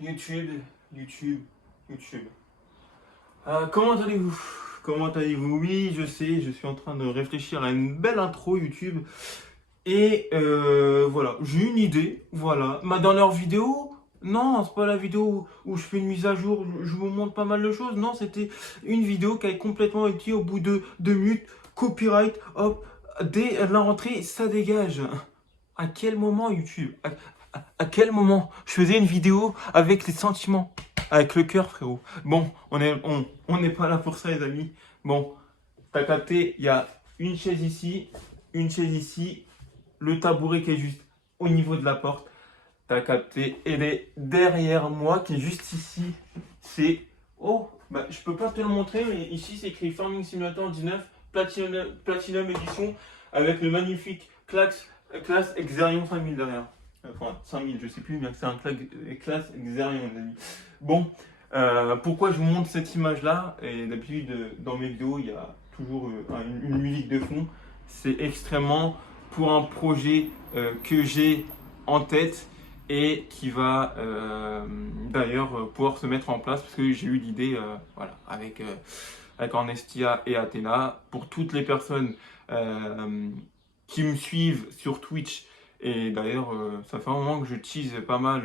YouTube, YouTube, YouTube. Comment allez-vous? Comment allez-vous? Oui, je sais, je suis en train de réfléchir à une belle intro YouTube. Et voilà, j'ai une idée. Voilà, ma dernière vidéo. Non, c'est pas la vidéo où je fais une mise à jour, je vous montre pas mal de choses. Non, c'était une vidéo qui a complètement été au bout de 2 minutes. Copyright, hop, dès la rentrée, ça dégage. À quel moment YouTube? À quel moment je faisais une vidéo avec les sentiments, avec le cœur, frérot? Bon, on n'est pas là pour ça, les amis. Bon, t'as capté, il y a une chaise ici, le tabouret qui est juste au niveau de la porte. T'as capté, elle est derrière moi, qui est juste ici. C'est. Oh, bah, je peux pas te le montrer, mais ici c'est écrit Farming Simulator 19 Platinum Edition avec le magnifique classe Xerion 5000 derrière. Enfin, 5000, je sais plus, mais c'est un classe Xerion, les amis. Bon, pourquoi je vous montre cette image-là? Et d'habitude, dans mes vidéos, il y a toujours une musique de fond. C'est extrêmement pour un projet que j'ai en tête et qui va d'ailleurs pouvoir se mettre en place parce que j'ai eu l'idée voilà, avec Ornestia et Athéna. Pour toutes les personnes qui me suivent sur Twitch, et d'ailleurs ça fait un moment que je tease pas mal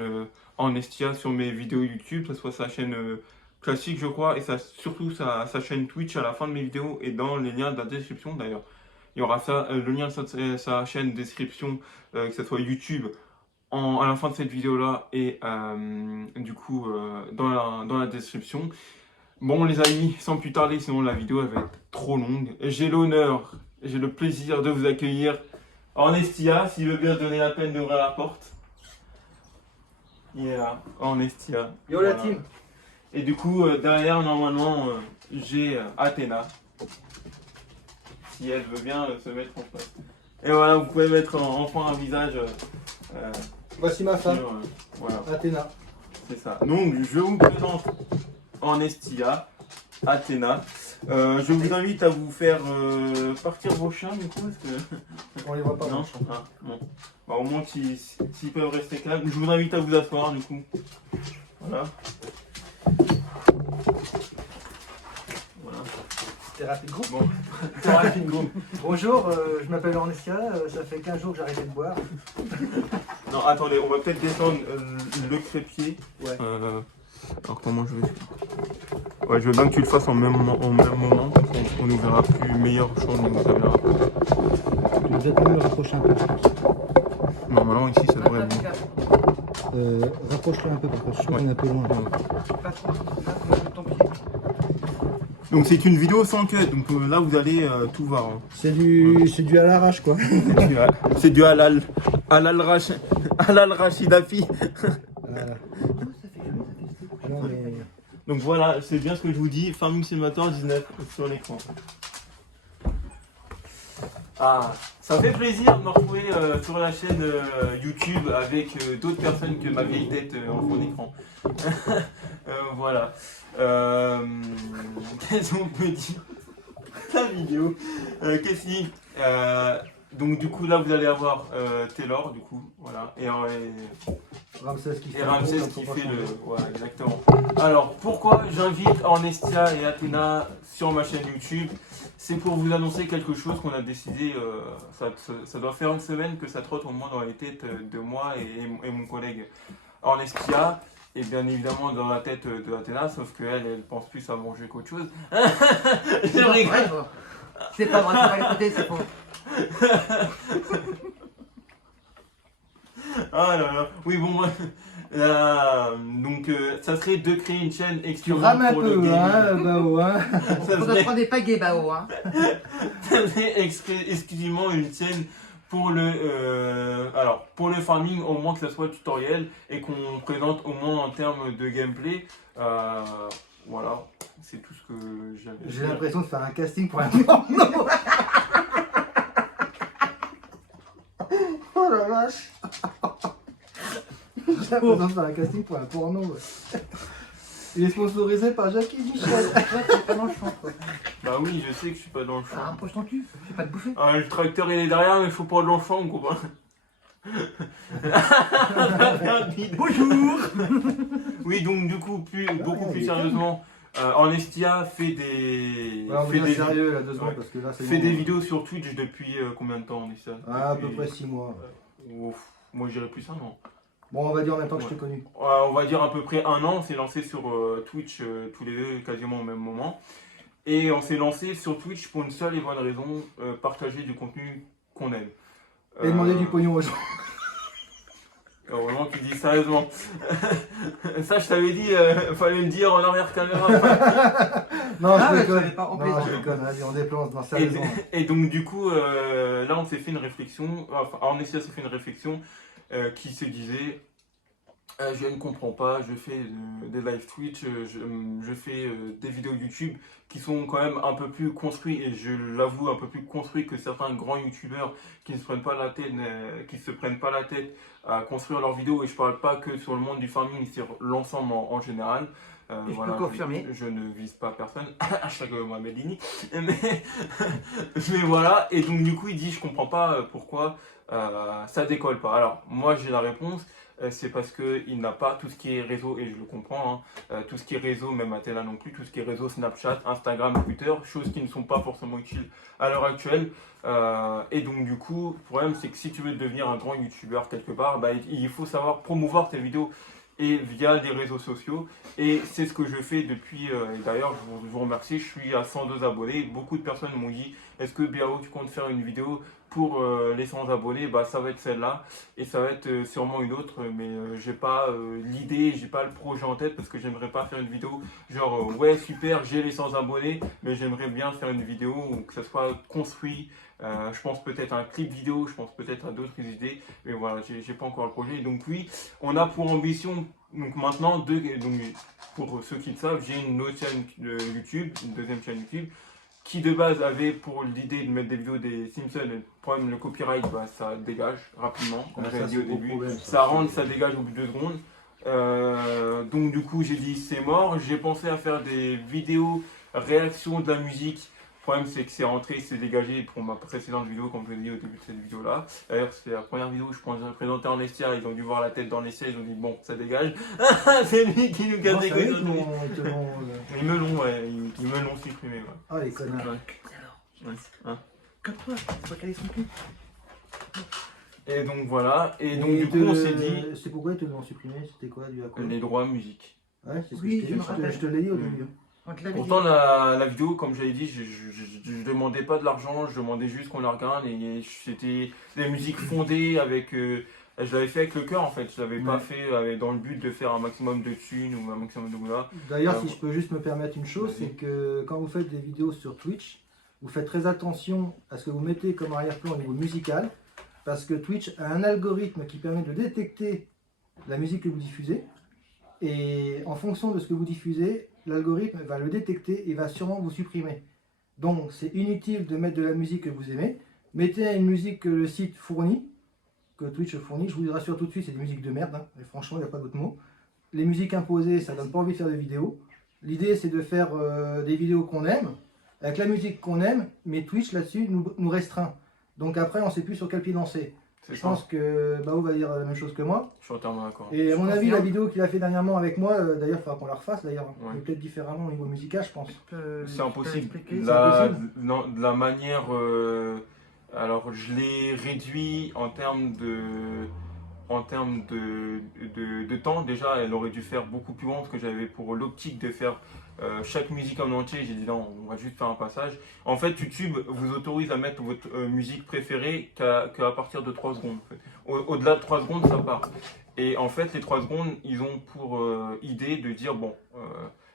Ornestia sur mes vidéos YouTube, que ce soit sa chaîne classique je crois, et surtout sa chaîne Twitch à la fin de mes vidéos et dans les liens de la description d'ailleurs. Il y aura le lien de sa chaîne description, que ce soit YouTube, à la fin de cette vidéo-là et du coup dans la description. Bon les amis, sans plus tarder, sinon la vidéo elle va être trop longue. J'ai l'honneur, j'ai le plaisir de vous accueillir Ornestia, s'il veut bien donner la peine d'ouvrir la porte. Il est là, Ornestia. Yo la team. Et du coup, derrière, normalement, j'ai Athéna. Si elle veut bien se mettre en place. Et voilà, vous pouvez mettre enfin un visage. Voici ma femme, voilà, Athéna. c'est ça. Donc, je vous présente Ornestia, Athéna. Je vous invite à vous faire partir vos chiens, du coup, parce que... On les voit pas. Non, ah, bon. Bah, au moins, s'ils peuvent rester calmes. Je vous invite à vous asseoir, du coup. Voilà. Voilà. Thérapie de groupe. Bon, thérapie de groupe. Bonjour, je m'appelle Ornestia, ça fait 15 jours que j'ai arrêté de boire. Non, attendez, on va peut-être descendre le crépier. Ouais. Alors comment je vais faire? Ouais, je veux bien que tu le fasses en même moment, comme ça on nous verra plus meilleur champ de nos caméras. Tu vas peut-être me rapprocher un peu, je pense. Normalement ici ça devrait être bon. Rapproche-toi un peu parce que je suis sûr qu'on est un peu loin. Donc c'est une vidéo sans cut, donc là vous allez tout voir. Hein. C'est du à l'arrache quoi. C'est du halal Rachidafi. Voilà. Non, mais... Donc voilà, c'est bien ce que je vous dis, Farming Simulator 19 sur l'écran. Ah, ça fait plaisir de me retrouver sur la chaîne YouTube avec d'autres personnes que ma vieille tête en fond d'écran. Voilà. Qu'est-ce qu'on peut dire? La vidéo. Qu'est-ce qu'il dit? Donc du coup là vous allez avoir Taylor du coup, voilà. Et Ramsès qui fait, le... Voilà, exactement. Alors, pourquoi j'invite Ornestia et Athéna sur ma chaîne YouTube? C'est pour vous annoncer quelque chose qu'on a décidé, ça doit faire une semaine que ça trotte au moins dans les têtes de moi et mon collègue Ornestia, et bien évidemment dans la tête de Athéna, sauf qu'elle, elle pense plus à manger qu'autre chose. Je rigole. C'est pas vrai, c'est pas écouter, c'est faux. Ah là là, oui bon, donc ça serait de créer une chaîne Tu exclusivement rames un pour peu, le gaming. hein, Bao, hein. Ça Faut serait, prendre des pagaies, Bao, hein. ça serait exclusivement une chaîne pour alors pour le farming, au moins que ça soit tutoriel et qu'on présente au moins en termes de gameplay. Voilà, c'est tout ce que j'avais. J'ai l'impression de faire un casting pour un porno. Oh la vache. J'ai l'impression de faire un casting pour un porno. Ouais. Il est sponsorisé par Jackie Michel. Ouais, c'est pas dans le champ, quoi. Bah oui, je sais que je suis pas dans le champ. Ah, approche ton cul, je vais pas te bouffer. Ah, le tracteur il est derrière, mais il faut pas dans le champ, on comprend. Bonjour. Oui, donc du coup, beaucoup plus sérieusement, Ornestia fait des, Ouais, on fait devient des, sérieux là 2 secondes ouais. parce que là c'est fait bon. des vidéos sur Twitch depuis combien de temps, Ornestia? Ah, à peu Depuis- près 6 mois. Ouf, moi j'irais plus un an. Bon, on va dire en même temps que Ouais. je t'ai connu. On va dire à peu près un an, on s'est lancé sur Twitch tous les deux quasiment au même moment. Et on s'est lancé sur Twitch pour une seule et bonne raison, partager du contenu qu'on aime. Et demander du pognon aux gens. Heureusement qu'il dit sérieusement. Ça, je t'avais dit, fallait le dire en arrière caméra. Non, Ah, je mais déconne. tu savais pas, en Non, plaisant. je déconne, vas-y, on déplante, non, Et, sérieusement. et donc, du coup, là, on s'est fait une réflexion. Enfin, Ornestia s'est fait une réflexion qui se disait je ne comprends pas, je fais des live Twitch, je fais des vidéos YouTube qui sont quand même un peu plus construits, et je l'avoue, un peu plus construits que certains grands YouTubeurs qui ne se prennent pas la tête, à construire leurs vidéos. Et je parle pas que sur le monde du farming, c'est l'ensemble en général. Et je peux confirmer. Je ne vise pas personne, hashtag Mohamed Lini, mais voilà. Et donc du coup il dit je comprends pas pourquoi ça décolle pas. Alors moi j'ai la réponse. C'est parce qu'il n'a pas tout ce qui est réseau, et je le comprends, hein, tout ce qui est réseau, même Athéna non plus, tout ce qui est réseau Snapchat, Instagram, Twitter, choses qui ne sont pas forcément utiles à l'heure actuelle. Et donc du coup, le problème c'est que si tu veux devenir un grand youtubeur quelque part, bah, il faut savoir promouvoir tes vidéos et via les réseaux sociaux. Et c'est ce que je fais depuis, et d'ailleurs je vous remercie, je suis à 102 abonnés. Beaucoup de personnes m'ont dit, est-ce que Biao tu comptes faire une vidéo pour les 100 abonnés? Bah ça va être celle-là, et ça va être sûrement une autre, mais j'ai pas l'idée, j'ai pas le projet en tête, parce que j'aimerais pas faire une vidéo genre ouais super j'ai les 100 abonnés, mais j'aimerais bien faire une vidéo où que ça soit construit. Je pense peut-être à un clip vidéo, je pense peut-être à d'autres idées, mais voilà, j'ai pas encore le projet. Donc oui, on a pour ambition, donc maintenant, donc, pour ceux qui le savent, j'ai une autre chaîne YouTube, une deuxième chaîne YouTube, qui de base avait pour l'idée de mettre des vidéos des Simpsons. Le problème, le copyright, bah, ça dégage rapidement, comme Ah, j'avais ça, dit c'est au le gros début. problème, Ça rentre, ça dégage au bout de 2 secondes. Donc du coup j'ai dit c'est mort. J'ai pensé à faire des vidéos réaction de la musique. Le problème c'est que c'est rentré, c'est dégagé pour ma précédente vidéo, comme je l'ai dit au début de cette vidéo là. D'ailleurs c'est la première vidéo où je présentais Ornestia, ils ont dû voir la tête d'Ornestia, ils ont dit bon ça dégage. C'est lui qui nous casse Non, les sérieux, couilles. Ils me l'ont supprimé. Ouais. Ah, les connards. Ouais. Hein. Comme toi, c'est pas caler son cul. Et donc voilà, et donc Et du coup on s'est dit C'est pourquoi ils te l'ont supprimé? C'était quoi, dû à quoi? les droits musique. Ouais, c'est ce que Oui, je t'ai je me dit, rappelle. je te l'ai dit au début. On te l'avait Pourtant dit. la vidéo, comme j'avais dit, je demandais pas de l'argent, je demandais juste qu'on la regarde, et c'était des musiques fondées avec... je l'avais fait avec le cœur en fait, je l'avais pas Ouais. fait dans le but de faire un maximum de thunes ou un maximum de moula. D'ailleurs, si je peux juste me permettre une chose, Vas-y. c'est que quand vous faites des vidéos sur Twitch, vous faites très attention à ce que vous mettez comme arrière-plan au niveau musical, parce que Twitch a un algorithme qui permet de détecter la musique que vous diffusez, et en fonction de ce que vous diffusez, l'algorithme va le détecter et va sûrement vous supprimer. Donc c'est inutile de mettre de la musique que vous aimez. Mettez une musique que le site fournit, que Twitch fournit. Je vous rassure tout de suite, c'est des musiques de merde, hein. Et franchement, il n'y a pas d'autre mot. Les musiques imposées, ça donne pas envie de faire de vidéos. L'idée, c'est de faire des vidéos qu'on aime, avec la musique qu'on aime, mais Twitch là-dessus nous restreint. Donc après, on ne sait plus sur quel pied danser. C'est Je ça, pense que Bao va dire la même chose que moi. je suis entièrement d'accord. Et à Je mon avis, confirme. la vidéo qu'il a fait dernièrement avec moi, d'ailleurs, il faudra qu'on la refasse d'ailleurs, Ouais. mais peut-être différemment au niveau musical, je pense. C'est impossible. expliquer, c'est impossible. De la manière... alors je l'ai réduit en termes de temps. Déjà, elle aurait dû faire beaucoup plus long, parce que j'avais pour l'optique de faire chaque musique en entier. J'ai dit non, on va juste faire un passage. En fait, YouTube vous autorise à mettre votre musique préférée qu'à partir de 3 secondes. En fait. Au-delà de 3 secondes, ça part. Et en fait, les 3 secondes, ils ont pour idée de dire bon,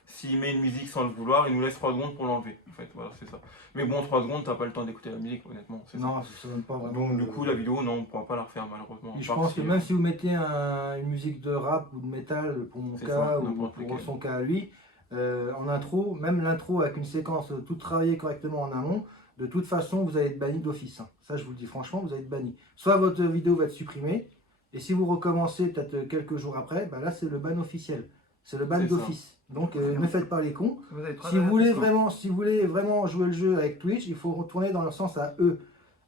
s'il met une musique sans le vouloir, il nous laisse 3 secondes pour l'enlever. En fait, voilà, c'est ça. Mais bon, 3 secondes, t'as pas le temps d'écouter la musique, honnêtement. C'est ça. Non, ça ne donne pas vraiment. Donc du coup la vidéo non on ne pourra pas la refaire malheureusement. Et je pense que même si vous mettez une musique de rap ou de métal pour mon C'est cas ça, ou n'importe pour lequel. son cas à lui, en intro, même l'intro avec une séquence toute travaillée correctement en amont, de toute façon vous allez être banni d'office. Hein. Ça je vous le dis franchement, vous allez être banni. Soit votre vidéo va être supprimée, et si vous recommencez peut-être quelques jours après, bah là c'est le ban officiel. c'est le ban C'est ça. d'office. Donc ne faites pas les cons. Vous avez trois Si vous voulez versions. si vous voulez vraiment jouer le jeu avec Twitch, il faut retourner dans le sens à eux.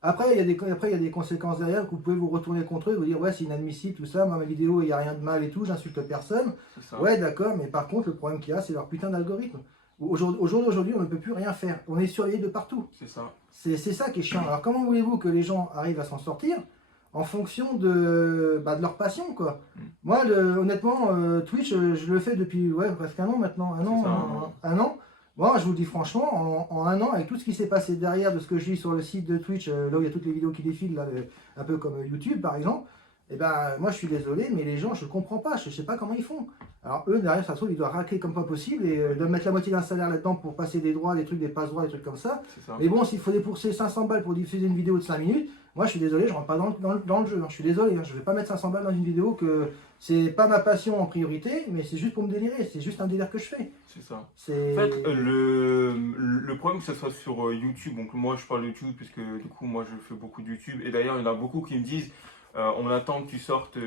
Après, il y a des conséquences derrière que vous pouvez vous retourner contre eux et vous dire ouais, c'est inadmissible, tout ça, moi ma vidéo, il n'y a rien de mal et tout, j'insulte personne. C'est ça. Ouais, d'accord, mais par contre, le problème qu'il y a, c'est leur putain d'algorithme. Au jour d'aujourd'hui, on ne peut plus rien faire. On est surveillé de partout. C'est ça. C'est ça qui est chiant. Alors comment voulez-vous que les gens arrivent à s'en sortir en fonction de leur passion, quoi. Moi, honnêtement, Twitch, je le fais depuis presque un an maintenant. Un an. Moi, je vous dis franchement, en un an, avec tout ce qui s'est passé derrière de ce que je lis sur le site de Twitch, là où il y a toutes les vidéos qui défilent, là, un peu comme YouTube par exemple, et ben moi je suis désolé, mais les gens, je ne comprends pas, je ne sais pas comment ils font. Alors eux, derrière, ça se trouve, ils doivent racler comme pas possible et doivent mettre la moitié d'un salaire là-dedans pour passer des droits, des trucs, des passe-droits, des trucs comme ça. C'est ça. Mais bon, s'il faut débourser 500 balles pour diffuser une vidéo de 5 minutes, moi je suis désolé, je rentre pas dans le jeu. Hein. Je suis désolé, hein. Je vais pas mettre 500 balles dans une vidéo que c'est pas ma passion en priorité, mais c'est juste pour me délirer, c'est juste un délire que je fais. C'est ça. C'est... En fait, le problème que ce soit sur YouTube, donc moi je parle de YouTube puisque du coup moi je fais beaucoup de YouTube et d'ailleurs il y en a beaucoup qui me disent on attend que tu sortes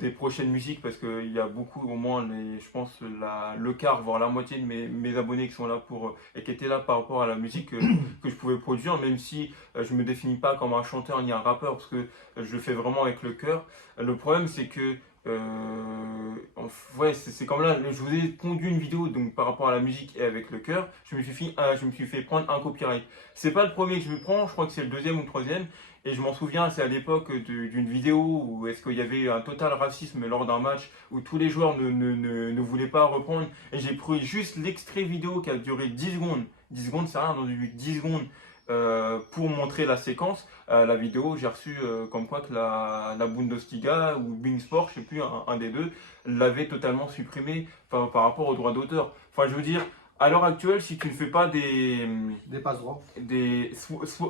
des prochaines musiques parce qu'il y a beaucoup, au moins je pense le quart, voire la moitié de mes abonnés qui sont là et qui étaient là par rapport à la musique que je pouvais produire, même si je me définis pas comme un chanteur ni un rappeur parce que je le fais vraiment avec le cœur. Le problème c'est que ouais, c'est comme là, je vous ai pondu une vidéo donc par rapport à la musique et avec le cœur, je me suis fait prendre un copyright. C'est pas le premier que je me prends, je crois que c'est le deuxième ou le troisième. Et je m'en souviens, c'est à l'époque d'une vidéo où est-ce qu'il y avait un total racisme lors d'un match où tous les joueurs ne voulaient pas reprendre. Et j'ai pris juste l'extrait vidéo qui a duré 10 secondes. 10 secondes, c'est rien, dans 10 secondes pour montrer la séquence. La vidéo, j'ai reçu comme quoi que la Bundesliga ou Beansport, je ne sais plus, un des deux, l'avait totalement supprimé par rapport aux droits d'auteur. Enfin, je veux dire, à l'heure actuelle, si tu ne fais pas des passe-droits.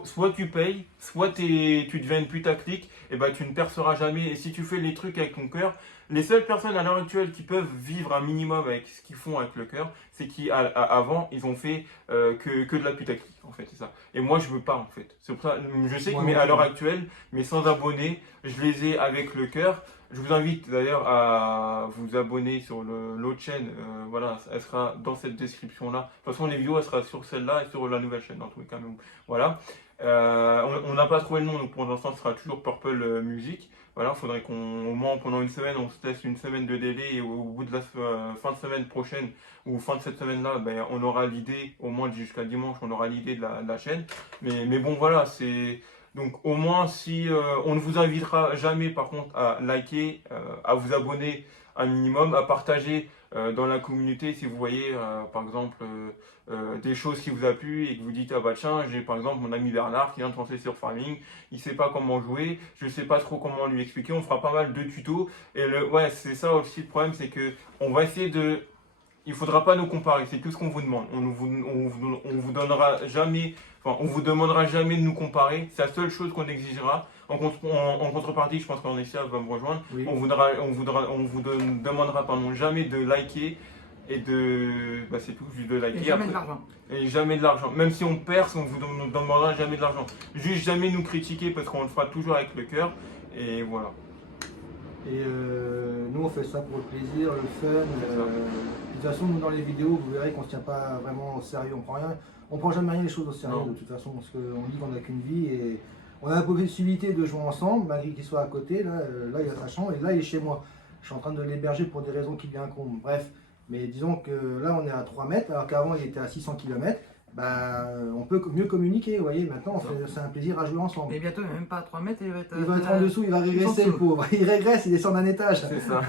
soit tu payes, soit tu deviens une putaclic, et ben tu ne perceras jamais. Et si tu fais les trucs avec ton cœur, les seules personnes à l'heure actuelle qui peuvent vivre un minimum avec ce qu'ils font avec le cœur, c'est qu'avant ils ont fait que de la putaclic en fait, c'est ça. Et moi je veux pas en fait. C'est pour ça, je sais que mais à l'heure actuelle, mes 100 abonnés, je les ai avec le cœur. Je vous invite d'ailleurs à vous abonner sur l'autre chaîne, voilà, elle sera dans cette description là. De toute façon les vidéos elle sera sur celle-là et sur la nouvelle chaîne dans tous les cas. Mais voilà. On n'a pas trouvé le nom, donc pour l'instant ce sera toujours Purple Music. Voilà, il faudrait qu'au moins pendant une semaine, on se laisse une semaine de délai et au bout de la fin de semaine prochaine ou fin de cette semaine-là, ben, on aura l'idée, au moins jusqu'à dimanche, on aura l'idée de la chaîne. Mais bon, voilà, c'est... Donc au moins, si on ne vous invitera jamais par contre à liker, à vous abonner un minimum, à partager dans la communauté si vous voyez par exemple des choses qui vous a plu et que vous dites ah bah tiens j'ai par exemple mon ami Bernard qui vient de se lancer sur Farming, il sait pas comment jouer, je sais pas trop comment lui expliquer, on fera pas mal de tutos et ouais c'est ça aussi le problème, c'est que on va essayer de... Il ne faudra pas nous comparer, c'est tout ce qu'on vous demande. On vous donnera jamais, enfin, on vous demandera jamais de nous comparer. C'est la seule chose qu'on exigera. En contrepartie, je pense qu'Ornesia va me rejoindre. Oui. On vous demandera pardon, jamais de liker et de, bah c'est tout, juste de liker. Et jamais de l'argent. Et jamais de l'argent. Même si on perce, on vous demandera jamais de l'argent. Juste jamais nous critiquer parce qu'on le fera toujours avec le cœur. Et voilà. Et nous on fait ça pour le plaisir, le fun. De toute façon, nous dans les vidéos, vous verrez qu'on ne se tient pas vraiment au sérieux, on prend jamais rien les choses au sérieux Non. de toute façon, parce qu'on dit qu'on n'a qu'une vie et on a la possibilité de jouer ensemble, malgré qu'il soit à côté, là il a sa chambre et là il est chez moi. Je suis en train de l'héberger pour des raisons qui lui incombent, bref. Mais disons que là on est à 3 mètres, alors qu'avant il était à 600 km. Bah, on peut mieux communiquer, vous voyez, maintenant c'est un plaisir à jouer ensemble. Mais bientôt, même pas à 3 mètres, Il va être en dessous, il va régresser le pauvre. Il régresse, il descend d'un étage. C'est ça.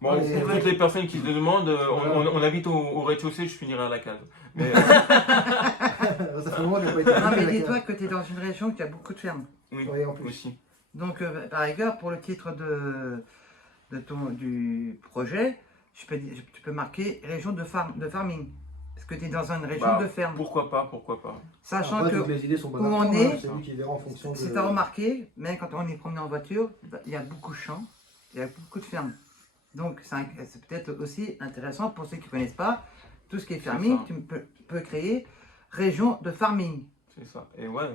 Bon, Ouais, pour toutes les personnes qui se le demandent, on habite au rez-de-chaussée, je finirai à la cave. Mais, Ça fait longtemps qu'il n'a pas été Non, mais habité, la dis-toi cave. que tu es dans une région qui a beaucoup de fermes. oui, Oui, en plus. aussi. Donc, par égard, pour le titre du projet, tu peux marquer région de farming. Parce que tu es dans une région Bah, de ferme. Pourquoi pas, pourquoi pas. Sachant Après, que, toutes les idées sont bonnes où à on prendre, est, hein, c'est lui qui verra en fonction de... si tu as remarqué, même quand on est promené en voiture, il y a beaucoup de champs, il y a beaucoup de fermes. Donc, c'est peut-être aussi intéressant pour ceux qui ne connaissent pas, tout ce qui est farming, ça. tu peux créer région de farming. C'est ça. Et ouais,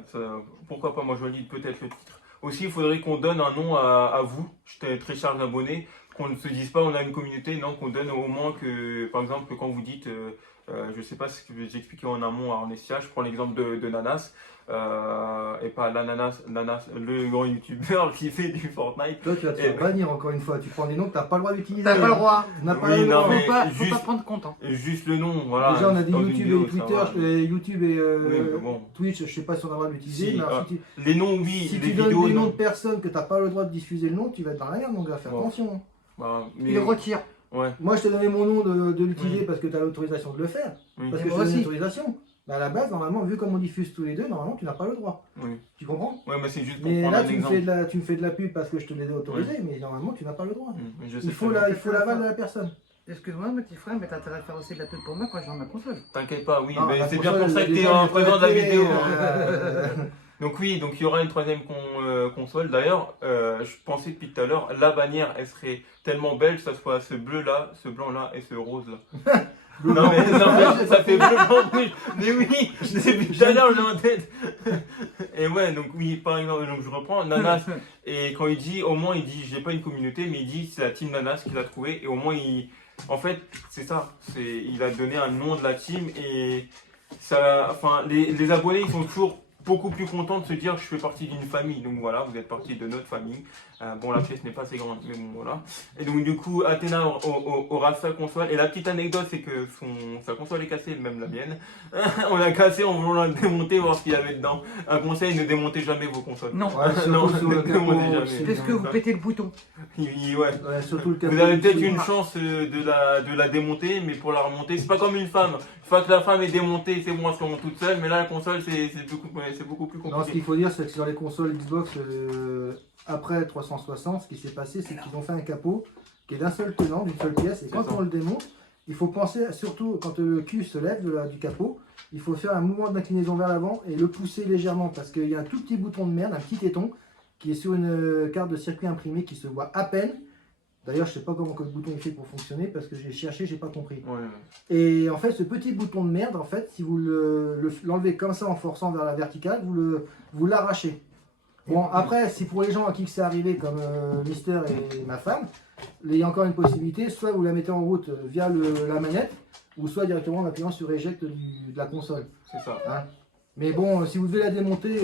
pourquoi pas, moi je lis peut-être le titre. Aussi, il faudrait qu'on donne un nom à vous, très chers abonnés, qu'on ne se dise pas on a une communauté, non, qu'on donne au moins que, par exemple, quand vous dites, je sais pas ce que j'expliquais en amont à Ornestia, je prends l'exemple de Nanas, et pas l'ananas, Nanas, le grand youtubeur qui fait du Fortnite. Toi, tu vas te faire bannir encore une fois. Tu prends des noms que tu n'as pas le droit d'utiliser. T'as pas le droit. Tu n'as pas Oui, le non, droit. mais Faut juste- pas prendre compte. Hein. Juste le nom, voilà. Déjà, on a dit dans une YouTube vidéo, et Twitter, ça va. YouTube et Oui, mais bon. Twitch, je sais pas si on a le droit de l'utiliser. Si, mais alors, si Les noms, oui, tu les donnes vidéos, des noms non. de personnes que tu n'as pas le droit de diffuser le nom, tu vas être dans la merde, mon gars. Fais Bon. attention. Bah, mais- Il retire. Ouais, Moi, je t'ai donné mon nom de l'utiliser parce que tu as l'autorisation de le faire. oui, Parce Et que je moi t'ai donné aussi. l'autorisation. Mais à la base, normalement, vu comme on diffuse tous les deux, normalement, tu n'as pas le droit. oui. Tu comprends? Ouais, mais c'est juste pour Mais prendre là, un tu me, exemple. tu me fais de la pub parce que je te l'ai autorisé, mais normalement, tu n'as pas le droit. Mais je sais Il faut très bien. l'aval de la personne. Excuse-moi, mon petit frère, mais t'as intérêt à faire aussi de la pub pour moi quand je vends ma console. T'inquiète pas, oui, Ah, mais la c'est bien pour console, ça que déjà, t'es en il y a présent de la télé, vidéo. Donc oui, donc il y aura une troisième console. D'ailleurs, je pensais depuis tout à l'heure, la bannière, elle serait tellement belle, que ça soit ce bleu-là, ce blanc-là et ce rose-là. Non mais ça fait bleu, blanc, rouge. Mais oui, depuis tout à l'heure, je l'ai en tête. Et ouais, donc oui, par exemple, donc je reprends Nanas. Et quand il dit, au moins il dit, j'ai pas une communauté, mais il dit c'est la team Nanas qui l'a trouvé. Et au moins en fait, c'est ça. Il a donné un nom de la team et ça, enfin, les abonnés, ils sont toujours beaucoup plus contents de se dire je fais partie d'une famille. Donc voilà, vous êtes partie de notre famille. Bon, la pièce n'est pas assez grande, mais bon, voilà. Et donc du coup, Athéna aura sa console. Et la petite anecdote, c'est que sa console est cassée, même la mienne. On l'a cassée en voulant la démonter, voir ce qu'il y avait dedans. Un conseil, ne démontez jamais vos consoles. Non. Ouais, surtout Non, sur le ne capot demandez jamais. aussi, Parce que hein. vous pétez le bouton. Ouais. Ouais, surtout le capot Vous avez peut-être aussi. une chance de la démonter, mais pour la remonter, c'est pas comme une femme. Une fois que la femme est démontée, c'est bon, elle se remonte toute seule, mais là, la console, c'est beaucoup plus Non, ce compliqué. qu'il faut dire, c'est que sur les consoles Xbox, après 360, ce qui s'est passé, c'est qu'ils ont fait un capot qui est d'un seul tenant, d'une seule pièce, et C'est quand ça. on le démonte, il faut penser, surtout quand le cul se lève du capot, il faut faire un mouvement d'inclinaison vers l'avant et le pousser légèrement, parce qu'il y a un tout petit bouton de merde, un petit téton, qui est sur une carte de circuit imprimée qui se voit à peine. D'ailleurs, je sais pas comment le bouton est fait pour fonctionner, parce que j'ai cherché, j'ai pas compris. Ouais. Et en fait, ce petit bouton de merde, en fait, si vous l'enlevez comme ça en forçant vers la verticale, vous l'arrachez. Bon, après, si pour les gens à qui c'est arrivé, comme Mister et ma femme, il y a encore une possibilité, soit vous la mettez en route via la manette, ou soit directement en appuyant sur Eject de la console. C'est ça. Hein. Mais bon, si vous devez la démonter,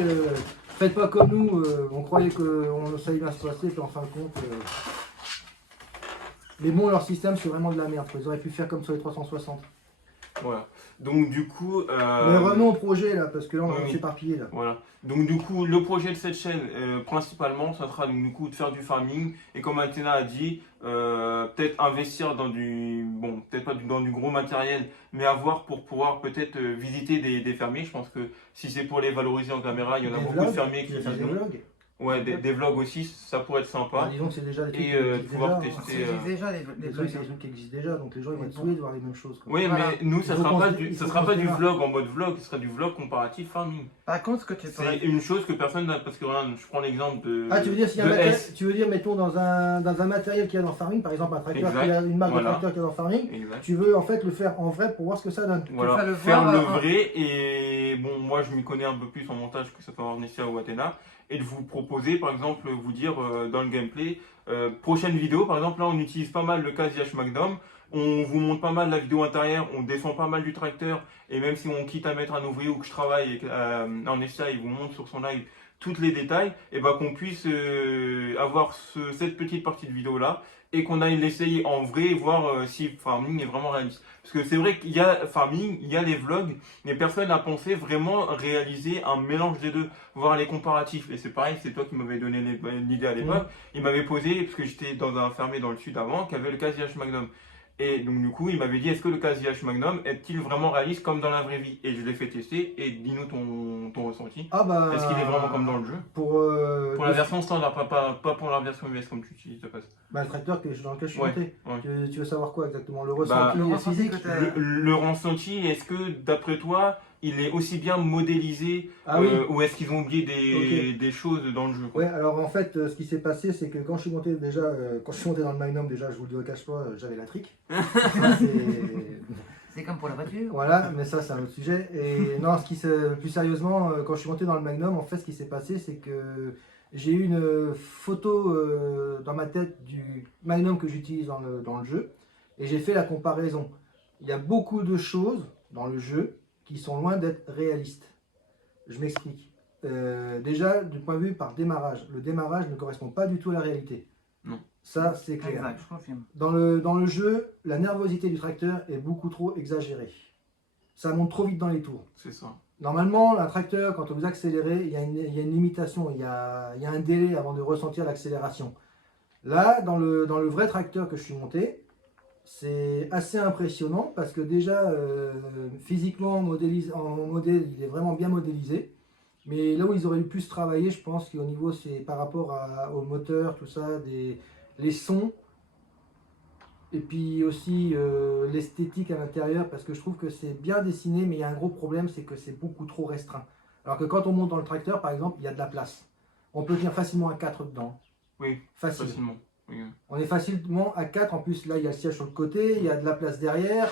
faites pas comme nous, on croyait que ça allait bien se passer, puis en fin de compte... Mais bon, leur système, c'est vraiment de la merde. Ils auraient pu faire comme sur les 360. Voilà. Donc du coup... Mais revenons au projet là, parce que là on va oui. s'éparpiller là. Voilà. Donc du coup, le projet de cette chaîne, principalement, ça sera donc, du coup de faire du farming. Et comme Athéna a dit, peut-être investir dans du... Bon, peut-être pas dans du gros matériel, mais avoir pour pouvoir peut-être visiter des fermiers. Je pense que si c'est pour les valoriser en caméra, il y en a Des beaucoup vlogs, de fermiers tu qui vas faire disent des non. vlogs. Ouais, des vlogs aussi, ça pourrait être sympa. Disons que c'est déjà des trucs Et, qui existent pouvoir déjà. tester. Ça existe déjà les Les vlogs. trucs, c'est des trucs qui existent déjà, donc les gens ils vont être saoulés de voir les mêmes choses. Quoi. Oui, Voilà. mais nous, ça Il faut sera pas qu'on se- du, il ça faut sera qu'on pas se du démarque. vlog en mode vlog, ce sera du vlog comparatif farming. Par contre, ce que tu C'est ferais. une chose que personne n'a, parce que regarde, je prends l'exemple de. Ah, tu veux dire, s'il y a un de matériel, S. tu veux dire, mettons, dans un matériel qu'il y a dans Farming, par exemple un tracteur, Exact. une marque Voilà. de tracteur qu'il y a dans Farming, Exact. tu veux en fait le faire en vrai pour voir ce que ça donne. Voilà, faire le faire voir, le hein. vrai et bon, moi je m'y connais un peu plus en montage que ça soit Ornestia ou Athéna et de vous proposer par exemple, vous dire dans le gameplay, prochaine vidéo par exemple, là on utilise pas mal le Casiage Magnum, on vous montre pas mal la vidéo intérieure, on descend pas mal du tracteur et même si on quitte à mettre un ouvrier ou que je travaille et Ornestia il vous montre sur son live tous les détails, et ben qu'on puisse avoir cette petite partie de vidéo là et qu'on aille l'essayer en vrai et voir si Farming est vraiment réaliste. Parce que c'est vrai qu'il y a Farming, il y a les vlogs, mais personne n'a pensé vraiment réaliser un mélange des deux, voir les comparatifs. Et c'est pareil, c'est toi qui m'avais donné l'idée à l'époque. Il m'avait posé, parce que j'étais dans un fermé dans le sud avant, qui avait le Casiage Magnum. Et donc du coup, il m'avait dit, est-ce que le Casiage Magnum est-il vraiment réaliste comme dans la vraie vie? Et je l'ai fait tester, et dis-nous ton ressenti. Ah bah. Est-ce qu'il est vraiment comme dans le jeu? Pour La version standard, pas pour la version US comme tu utilises de base. bah, le tracteur dans lequel je suis Ouais, monté. ouais. Tu veux savoir quoi exactement? Le Bah, ressenti le ressenti physique? que t'as- Le ressenti, est-ce que d'après toi, il est aussi bien modélisé Ah oui. ou est-ce qu'ils ont oublié des choses dans le jeu quoi? Ouais, alors en fait, ce qui s'est passé, c'est que quand je suis monté déjà, quand je suis monté dans le Magnum, déjà, je vous le cache pas, j'avais la trique. Ça, c'est- C'est comme pour la voiture. Voilà, mais ça c'est un autre sujet. Et non, plus sérieusement, quand je suis monté dans le Magnum, en fait, ce qui s'est passé, c'est que j'ai eu une photo dans ma tête du Magnum que j'utilise dans le jeu et j'ai fait la comparaison. Il y a beaucoup de choses dans le jeu qui sont loin d'être réalistes. Je m'explique. Déjà, du point de vue par démarrage, le démarrage ne correspond pas du tout à la réalité. Non. Ça, c'est clair. Exact, je confirme. Dans le jeu, la nervosité du tracteur est beaucoup trop exagérée. Ça monte trop vite dans les tours. C'est ça. Normalement, un tracteur, quand vous accélérez, il y a une limitation, il y a un délai avant de ressentir l'accélération. Là, dans le vrai tracteur que je suis monté, c'est assez impressionnant parce que déjà, physiquement, en modèle, il est vraiment bien modélisé. Mais là où ils auraient le plus travaillé, je pense qu'au niveau, c'est par rapport au moteur, tout ça, les sons, et puis aussi l'esthétique à l'intérieur, parce que je trouve que c'est bien dessiné, mais il y a un gros problème, c'est que c'est beaucoup trop restreint. Alors que quand on monte dans le tracteur, par exemple, il y a de la place. On peut tenir facilement à 4 dedans. Oui, facilement. Oui. On est facilement à 4, en plus là il y a le siège sur le côté, il y a de la place derrière.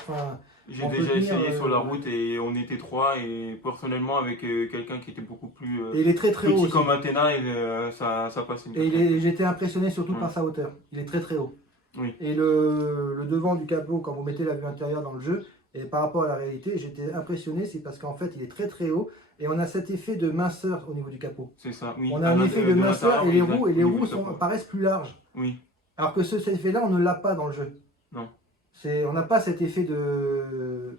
J'ai on peut déjà tenir, essayé sur la route et on était 3 et personnellement avec quelqu'un qui était beaucoup plus et il est très très haut petit aussi. comme Athéna et ça passait. Et j'étais impressionné surtout Ouais. par sa hauteur. Il est très très haut. Oui. Et le devant du capot, quand vous mettez la vue intérieure dans le jeu, et par rapport à la réalité, j'étais impressionné, c'est parce qu'en fait il est très très haut et on a cet effet de minceur au niveau du capot. C'est ça, oui. On a un effet de minceur et les roues, exact. paraissent plus larges. Oui, Alors que cet effet-là, on ne l'a pas dans le jeu. Non. On n'a pas cet effet de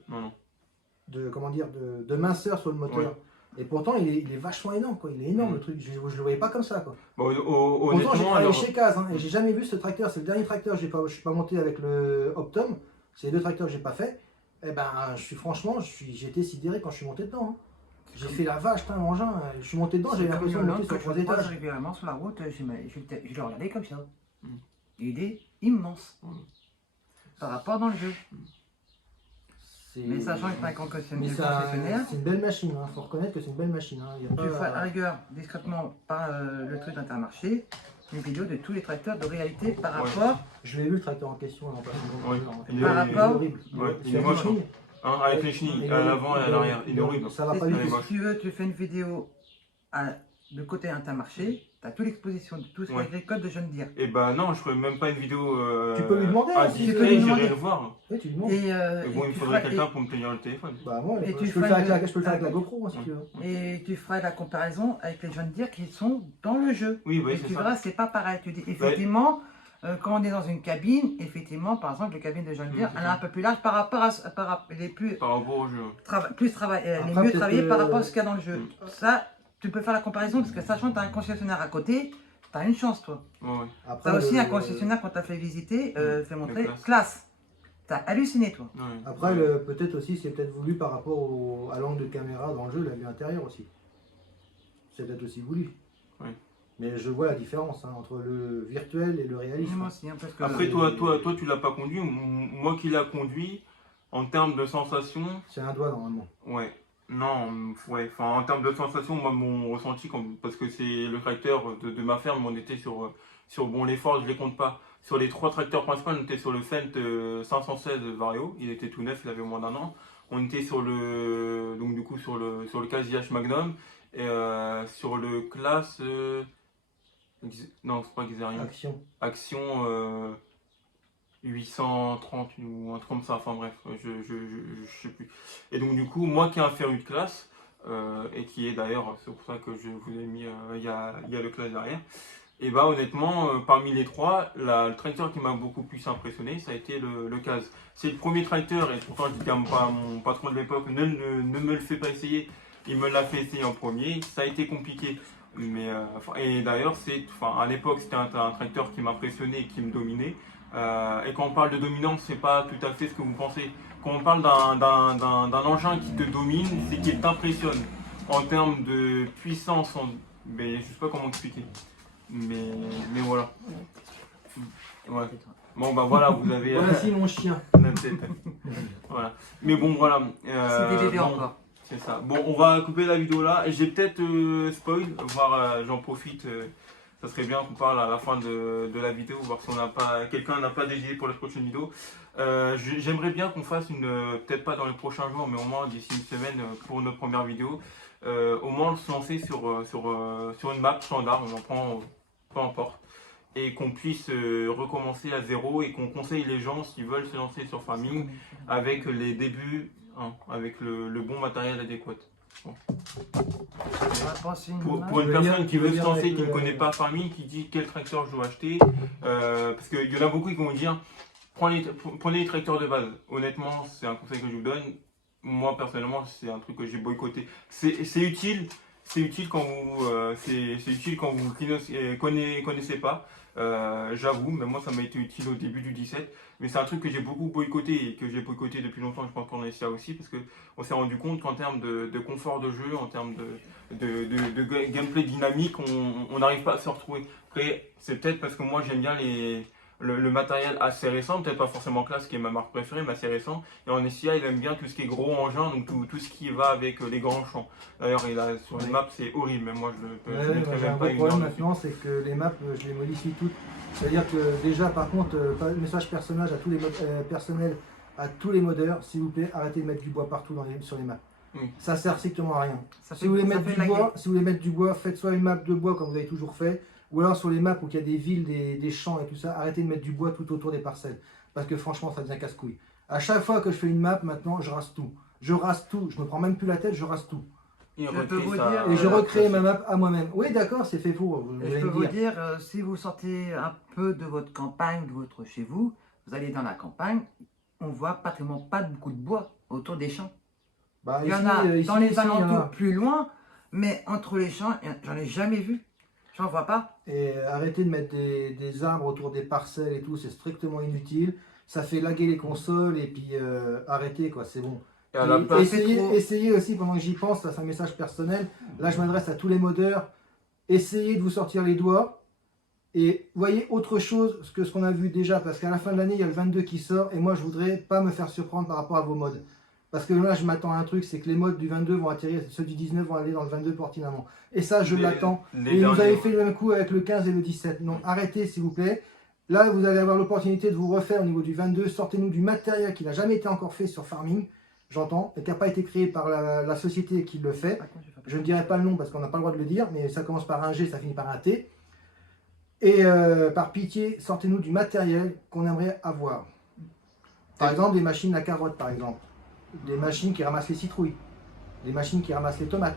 minceur sur le moteur. Ouais. Et pourtant, il est vachement énorme, quoi. Il est énorme, Mm. le truc. Je ne le voyais pas comme ça, quoi. bon, Pourtant, j'ai honnêtement, travaillé alors, chez Caz, hein, et j'ai jamais vu ce tracteur. C'est le dernier tracteur que je ne suis pas monté avec le Optum. C'est les deux tracteurs que j'ai pas fait. Eh ben, j'étais sidéré quand je suis monté dedans. Hein. J'ai fait la vache, putain, l'engin. Je suis monté dedans, j'avais l'impression de monter sur 3 étages. Régulièrement sur la route, je le regardais comme ça. Mm. Il est immense Mm. par rapport dans le jeu. C'est- Mais sachant que c'est un Mais concessionnaire, c'est une belle machine, il faut reconnaître que c'est une belle machine. Hein. Il y a tu pas- feras à rigueur discrètement par le truc d'Intermarché une vidéo de tous les tracteurs de réalité par Ouais. rapport Je l'ai vu le tracteur en question. Là, Ouais. Il est- Par rapport- horrible. Ouais, il C'est est moche, horrible. hein, avec les chenilles, à l'avant et à l'arrière, il est horrible. Ça va Et pas du Elle est tout. moche. si tu veux, tu fais une vidéo de côté Intermarché, tu as toute l'exposition de tout ce Ouais. agricole de John Deere. Et bah non, je ferais même pas une vidéo Tu peux lui demander, à hein, si tu peux discret, lui j'irai demander. le voir. Oui, tu demandes. Et, Mais bon, il me tu faudrait feras- quelqu'un pour me tenir le téléphone. Bah moi, Et je tu peux le feras faire avec une- je peux le faire avec la GoPro, hein, si tu veux. et tu feras la comparaison avec les John Deere qui sont dans le jeu. Oui, oui, Et c'est tu ça. verras, c'est pas pareil. Tu dis, effectivement, quand on est dans une cabine, effectivement, par exemple, la cabine de John Deere, c'est elle est ça. un peu plus large par rapport à elle est plus, Par rapport au jeu. elle est Après, mieux peut-être travaillée que- par rapport à ce qu'il y a dans le jeu. Mm. Ça, tu peux faire la comparaison parce que sachant que tu as un concessionnaire à côté, tu as une chance, toi. Ouais, ouais. Tu Après, as aussi le- un concessionnaire qu'on t'a fait visiter, fait montrer, classe. classe. Tu as halluciné, toi. Ouais. Après, peut-être aussi, c'est peut-être voulu par rapport à l'angle de caméra dans le jeu, la vue intérieure aussi. C'est peut-être aussi voulu. Oui. Mais je vois la différence hein, entre le virtuel et le réalisme. Moi aussi, hein, parce que Après, toi, tu l'as pas conduit. Moi qui l'ai conduit, en termes de sensation, C'est un doigt normalement. ouais. Non, ouais. Enfin, en termes de sensation, moi, mon ressenti, parce que c'est le tracteur de ma ferme, on était sur bon, l'effort, je les compte pas. Sur les 3 tracteurs principaux, on était sur le Fendt 516 Vario. Il était tout neuf, il avait moins d'1 an. On était sur le Casillac Magnum et sur le classe. Non, c'est pas Xerion. Action 830 ou un truc comme ça, enfin bref, je sais plus. Et donc du coup, moi qui ai un féru de classe, et qui est d'ailleurs, c'est pour ça que je vous ai mis, il y a le classe derrière, et bah honnêtement, parmi les 3, le tracteur qui m'a beaucoup plus impressionné, ça a été le Caz. C'est le premier tracteur, et pourtant je dis quand même pas à mon patron de l'époque, ne me le fait pas essayer, il me l'a fait essayer en premier, ça a été compliqué. Mais, et d'ailleurs, à l'époque, c'était un tracteur qui m'impressionnait et qui me dominait. Et quand on parle de dominance, c'est pas tout à fait ce que vous pensez. Quand on parle d'un engin qui te domine, c'est qu'il t'impressionne en termes de puissance. Mais je sais pas comment expliquer. Mais voilà. Ouais. Bon bah voilà, vous avez. Voici mon chien. Voilà. Mais bon voilà. c'est des bébés bon, encore. c'est ça. Bon, on va couper la vidéo là. Et j'ai peut-être spoil, voir, j'en profite. Ça serait bien qu'on parle à la fin de la vidéo, voir si quelqu'un n'a pas des idées pour la prochaine vidéo. J'aimerais bien qu'on fasse peut-être pas dans les prochains jours, mais au moins d'ici une semaine pour notre première vidéo. au moins se lancer sur une map standard, on en prend peu importe, et qu'on puisse recommencer à zéro et qu'on conseille les gens s'ils veulent se lancer sur Farming avec les débuts, hein, avec le bon matériel adéquat. Bon. On va penser une map. Pour une Je veux personne dire- qui je veux veut se dire lancer, avec qui ne le- connaît pas Farming, qui dit quel tracteur je dois acheter, parce qu'il y en a beaucoup qui vont dire prenez les tracteurs de base. Honnêtement, c'est un conseil que je vous donne. Moi personnellement, c'est un truc que j'ai boycotté. C'est utile. C'est utile quand vous connaissez pas. J'avoue, mais moi ça m'a été utile au début du 17. Mais c'est un truc que j'ai beaucoup boycotté et que j'ai boycotté depuis longtemps. Je pense qu'on a ça aussi parce que on s'est rendu compte qu'en termes de confort de jeu, en termes de gameplay dynamique, on n'arrive pas à se retrouver. Après, c'est peut-être parce que moi j'aime bien le matériel assez récent, peut-être pas forcément Class qui est ma marque préférée, mais assez récent. Et en SIA, il aime bien tout ce qui est gros engin, donc tout ce qui va avec les grands champs. D'ailleurs, sur les maps, c'est horrible, mais moi je Ouais, mettrais moi, j'ai un même pas gros une problème heure dessus. maintenant, c'est que les maps, je les modifie toutes. C'est-à-dire que déjà, par contre, message personnage à tous les personnels, à tous les modeurs, s'il vous plaît, arrêtez de mettre du bois partout sur les maps. Oui. Ça sert strictement à rien. Ça Si vous voulez ça mettre fait du laguer. bois, si vous voulez mettre du bois, faites soit une map de bois comme vous avez toujours fait, ou alors sur les maps où il y a des villes, des champs et tout ça, arrêtez de mettre du bois tout autour des parcelles. Parce que franchement, ça devient casse-couille. À chaque fois que je fais une map, maintenant, je rase tout. Je rase tout. Je me prends même plus la tête, je rase tout. Et Je peux recréer vous ça- dire- Et je recrée ça- ma map à moi-même. Oui, d'accord, c'est fait pour. Vous Et allez je peux me vous dire. dire, si vous sortez un peu de votre campagne, de votre chez vous, vous allez dans la campagne, on voit pratiquement pas beaucoup de bois autour des champs. Bah, Il y en ici, a ici, dans les ici, il y en a. alentours plus loin, mais entre les champs, j'en ai jamais vu. J'en vois pas. Et arrêtez de mettre des arbres autour des parcelles et tout, c'est strictement inutile. Ça fait laguer les consoles et puis arrêtez quoi, c'est bon. Et à la Et place, essayez aussi, pendant que j'y pense, ça c'est un message personnel. Là, je m'adresse à tous les modeurs. Essayez de vous sortir les doigts et voyez autre chose que ce qu'on a vu déjà. Parce qu'à la fin de l'année, il y a le 22 qui sort et moi, je voudrais pas me faire surprendre par rapport à vos modes. Parce que là, je m'attends à un truc, c'est que les modes du 22 vont atterrir, ceux du 19 vont aller dans le 22 pertinemment. Et ça, je l'attends. les Et vous derniers- avez fait le même coup avec le 15 et le 17. Non, arrêtez s'il vous plaît. Là, vous allez avoir l'opportunité de vous refaire au niveau du 22. Sortez-nous du matériel qui n'a jamais été encore fait sur Farming, j'entends, et qui n'a pas été créé par la société qui le fait. Je ne dirai pas le nom parce qu'on n'a pas le droit de le dire, mais ça commence par un G, ça finit par un T. Et par pitié, sortez-nous du matériel qu'on aimerait avoir. Par exemple, des machines à carottes, par exemple. Des machines qui ramassent les citrouilles. Des machines qui ramassent les tomates.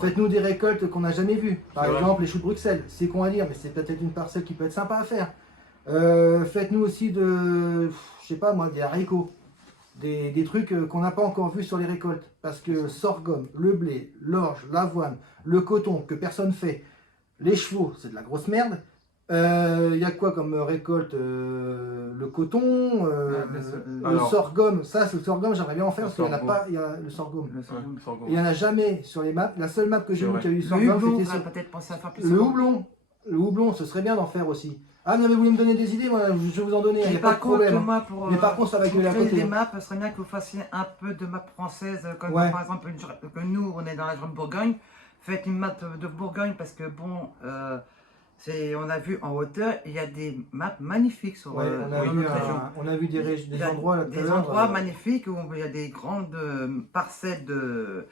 Faites-nous des récoltes qu'on n'a jamais vues. Par C'est vrai. exemple, les choux de Bruxelles. C'est con à dire, mais c'est peut-être une parcelle qui peut être sympa à faire. Faites-nous aussi je sais pas moi, des haricots. Des trucs qu'on n'a pas encore vus sur les récoltes. Parce que sorghum, le blé, l'orge, l'avoine, le coton que personne fait, les chevaux, c'est de la grosse merde. Il y a quoi comme récolte le coton, le Alors. sorghum. Ça, c'est le sorghum, j'aimerais bien en faire Le parce qu'il n'y en a sorgho. pas. Il y a le sorghum. Le Ouais, sorghum. sorgho. Il n'y en a jamais sur les maps. La seule map que j'ai C'est vue vrai. qui a eu du Le sorghum, houblon, c'était on sur va peut-être penser à faire plus le souvent. houblon. Le houblon, ce serait bien d'en faire aussi. Ah, mais vous voulez me donner des idées, moi, je vais vous en donner, il n'y Et a pas de par contre, problème. moi, pour, Mais par contre, ça va pour gueuler à créer côté. des maps, ce serait bien que vous fassiez un peu de maps françaises, comme Ouais. par exemple, que nous, on est dans la région de Bourgogne. Faites une map de Bourgogne parce que, bon, on a vu en hauteur, il y a des maps magnifiques sur Ouais, dans notre région. on a vu des Il y a endroits là tout à des l'heure, endroits magnifiques où il y a des grandes parcelles de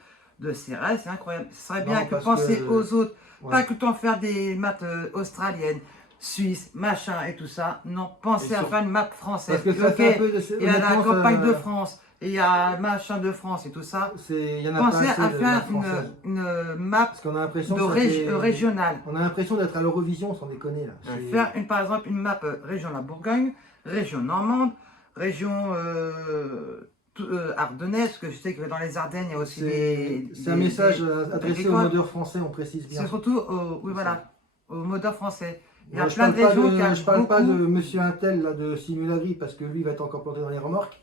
céréales, c'est incroyable. Ce serait bien Non, que parce penser que- aux autres, ouais. pas que tout le temps faire des maps australiennes, suisses, machin et tout ça. Non, pensez Et à sur- faire une map française. Parce que ça Ok, fait un peu de. il y a la honnêtement, campagne ça- de France, et il y a machin de France et tout ça. Il y en a Pensez pas assez à de faire map françaises. une map Parce qu'on a l'impression de que ça fait- régionale. On a l'impression d'être à l'Eurovision sans déconner là. Ouais. C'est- Faire par exemple une map région la Bourgogne, région normande, région ardennaise, parce que je sais que dans les Ardennes il y a aussi C'est un message adressé aux agricoles. modeurs français, on précise bien. C'est surtout oui, voilà, aux modeurs français. Il y a Moi, je plein parle de pas régions qui a je parle pas de beaucoup. monsieur Intel là, de Simulagri parce que lui va être encore planté dans les remorques.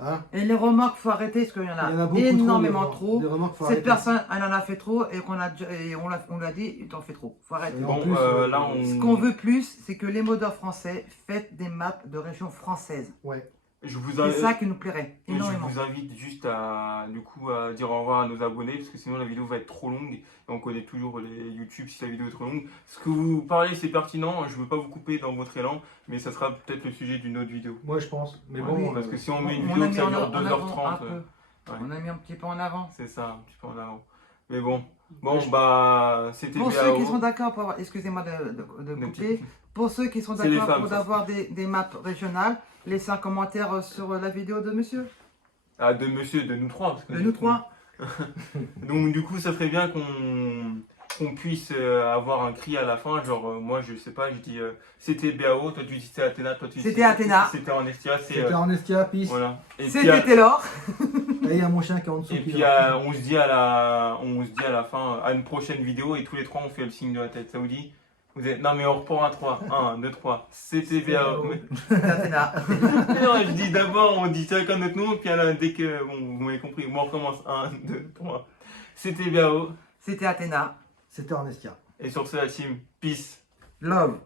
Hein, Et les remorques, il faut arrêter parce qu'il y en il y en a a beaucoup énormément trop. trop. Des remorques, faut Cette arrêter. personne, elle en a fait trop et on lui a dit, il t'en fait trop. Faut arrêter. Et en Bon, plus, là, on... Ce qu'on veut plus, c'est que les modeurs français faites des maps de régions françaises. Ouais. Je vous C'est invite, ça qui nous plairait je énormément. vous invite juste à dire au revoir à nos abonnés parce que sinon la vidéo va être trop longue et on connaît toujours les YouTube si la vidéo est trop longue. Ce que vous parlez c'est pertinent, je ne veux pas vous couper dans votre élan, mais ça sera peut-être le sujet d'une autre vidéo. Moi je pense. Mais Ouais, bon, parce que si on met une On vidéo a que mis ça en dure avant un 2h30, peu. ouais. On a mis un petit peu en avant. C'est ça, un petit peu en avant. Mais bon. Bon, bah, c'était Pour ceux qui sont BAO. d'accord pour avoir, excusez-moi de Ne couper, pour ceux qui sont C'est les d'accord femmes, pour ça. avoir des maps régionales, laissez un commentaire sur la vidéo de monsieur. Ah, de monsieur, de nous trois. Parce que De du nous coup- trois. Donc, du coup, ça serait bien qu'on puisse avoir un cri à la fin. Genre, moi, je sais pas, je dis c'était BAO, toi tu dis c'était Athéna, toi tu dis C'était Athéna. C'était Ornestia, c'est. C'était Ornestia, peace. Voilà. Et puis, C'était Taylor. Là, il y a mon chien qui est en dessous. et qui puis va. on se dit à la fin, à une prochaine vidéo, et tous les trois on fait le signe de la tête. Ça vous dit? Vous êtes... Non, mais on reprend à 3. 1, 2, 3. C'était BAO. C'était Athéna. Non, je dis d'abord, on dit chacun notre nom, et puis dès que. Bon, vous m'avez compris. Moi, on recommence. 1, 2, 3. C'était BAO. C'était Athéna. C'était Ornestia. Et sur ce, la team, peace. Love.